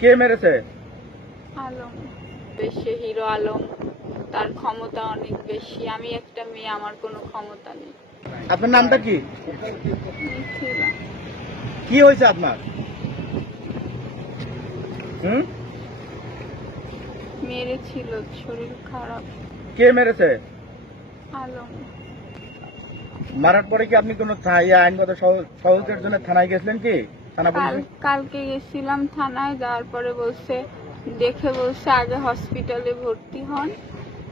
কে মেরেছে? আলম, বেশি হিরো আলম, তার ক্ষমতা অনেক বেশি। আমি একটা মেয়ে, আমার কোনো ক্ষমতা নেই। আপনার নামটা কি? মিথিলা। কি হয়েছে আপনার? মেরেছিল, শরীর খারাপ। কে মেরেছে? আলম। মারার পরে কি আপনি কোনো আইনগত সহযোগিতার জন্য থানায় গেছিলেন কি? থানা পুলিশে? কালকে গেছিলাম থানায়, যাওয়ার পরে বলছে আগে হসপিটালে ভর্তি হন,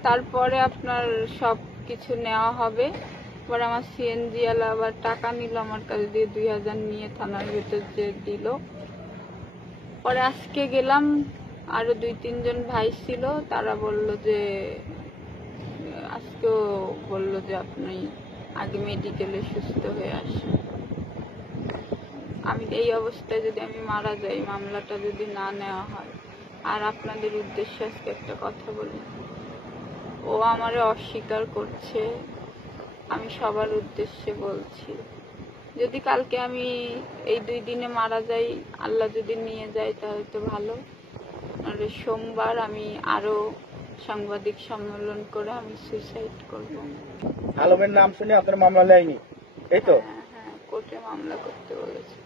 তারপরে আপনার সব কিছু নেওয়া হবে। পরে আমার সিএনজি ওয়ালা আবার টাকা নিল আমার কাছে দিয়ে, 2000 নিয়ে থানার ভেতর যে দিল। পরে আজকে গেলাম, আরো 2-3 জন ভাই ছিল, তারা বলল যে আজকেও বলল যে আপনি আগে মেডিকেলে সুস্থ হয়ে আসেন। আমি এই অবস্থায় যদি আমি মারা যাই, মামলাটা যদি না নেওয়া হয়। আর আপনাদের উদ্দেশ্যে আজকে একটা কথা বলি, ও আমারে অস্বীকার করছে। আমি সবার উদ্দেশ্যে বলছি, যদি কালকে আমি এই 2 দিনে মারা যাই, আল্লাহ যদি নিয়ে যায় তাহলে তো ভালো। আর সোমবার আমি আরো সাংবাদিক সম্মেলন করে আমি সুইসাইড করব। আলমের নাম শুনে আপনার মামলা নেয়নি, এই তো? হ্যাঁ, কোর্টে মামলা করতে বলেছে।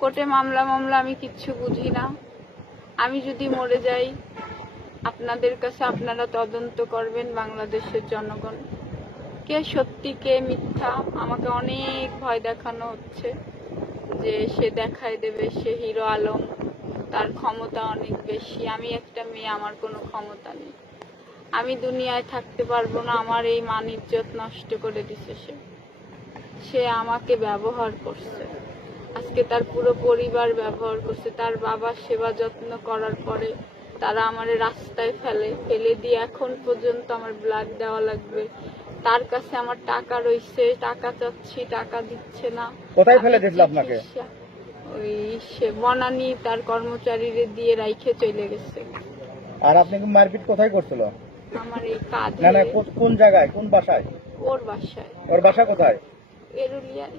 কোর্টে মামলা আমি কিচ্ছু বুঝি না। আমি যদি মরে যাই, আপনাদের কাছে আপনারা তদন্ত করবেন, বাংলাদেশের জনগণ কে সত্যি কে মিথ্যা। আমাকে অনেক ভয় দেখানো হচ্ছে যে সে দেখায় দেবে সে হিরো আলম, তার ক্ষমতা অনেক বেশি। আমি একটা মেয়ে, আমার কোনো ক্ষমতা নেই। আমি দুনিয়ায় থাকতে পারবো না। আমার এই মান ইজ্জত নষ্ট করে দিছে সে আমাকে ব্যবহার করছে। আজকে তার পুরো পরিবার ব্যবহার করছে। তার বাবার সেবা যত্ন করার পরে তারা আমার রাস্তায় ফেলে দিয়ে এখন পর্যন্ত আমার ব্লাড দেওয়া লাগবে। তার কাছে আমার টাকা রইছে, টাকা চাচ্ছি, টাকা দিচ্ছে না। কোথায় ফেলে দিয়েছিল আপনাকে? ওই সে বনানী তার কর্মচারীদের দিয়ে রাইখে চলে গেছে। আর আপনাকে মারপিট কোথায় করছিল? আমার এই কাঁধে। না কোন জায়গায়, কোন বাসায়? ওর বাসায়। ওর বাসা কোথায়? এরুলিয়ায়।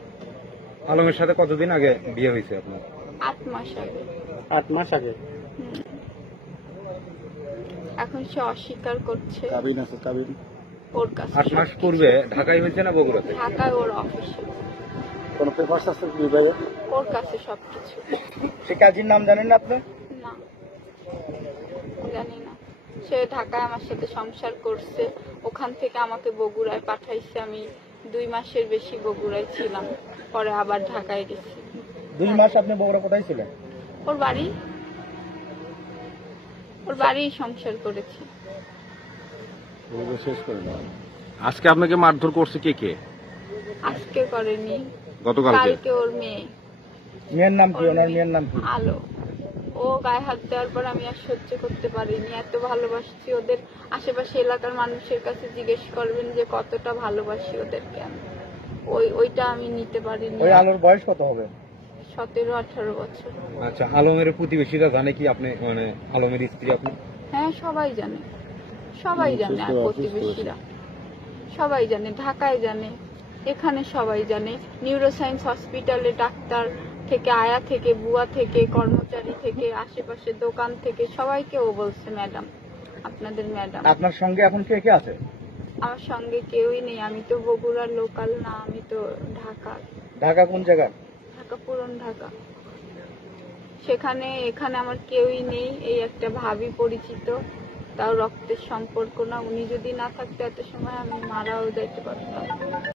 আলমের সাথে কতদিন আগে বিয়ে হয়েছে আপনার? 8 মাস আগে। 8 মাস আগে। এখন সে অস্বীকার করছে। কাবিন আছে, কাবিন। ওর কাছে 8 মাস পূর্বে ঢাকায় হয়েছে না বগুড়াতে? ঢাকায় ওর অফিসে। কোন পেপারস আছে কি ভাই? ওর কাছে সবকিছু। সে কাজীর নাম জানেন না আপনি? না, জানি না। সে ঢাকায় আমার সাথে সংসার করছে, ওখান থেকে আমাকে বগুড়ায় পাঠাইছে। আমি 2 মাসের বেশি বগুড়ায় ছিলাম, পরে আবার ঢাকায় গেছি। 2 মাস আপনি বগুড়া কোথায় ছিলেন? ওর বাড়ি সংসার করেছি। শেষ করে দাও। আজকে আপনাকে মারধর করছে কে? আজকে করেনি, গতকালকে। কালকে ওর মেয়ের নাম কি? ওনার মেয়ের নাম কি? আলো। ও গায়ে হাত দেওয়ার পর আমি আর সহ্য করতে পারিনি। এত ভালোবাসছি ওদের। আশেপাশে এলাকার মানুষের কাছে জিজ্ঞেস করবেন যে কতটা ভালোবাসি ওদেরকে আমি। ওইটা আমি নিতে পারিনি। ওই আলোর বয়স কত হবে? 17-18 বছর। আচ্ছা, আলমের প্রতিবেশীরা জানে কি আপনি মানে আলমের স্ত্রী আপনি? হ্যাঁ, সবাই জানে। আর প্রতিবেশীরা সবাই জানে, ঢাকায় জানে, এখানে সবাই জানে। নিউরোসায়েন্স হসপিটালে ডাক্তার থেকে, আয়া থেকে, বুয়া থেকে, কর্মচারী থেকে, আশেপাশে দোকান থেকে সবাইকে ও বলছে ম্যাডাম, আপনাদের ম্যাডাম। আপনার সঙ্গে এখন কে কে আছে? আমার সঙ্গে কেউই নেই। আমি তো বগুড়ার লোকাল না, আমি তো ঢাকার। ঢাকা কোন জায়গা? ঢাকা, পুরন ঢাকা। এখানে আমার কেউই নেই। এই একটা ভাবি পরিচিত, তাও রক্তের সম্পর্ক না। উনি যদি না থাকতো এত সময় আমি মারাও যেতে পারতাম।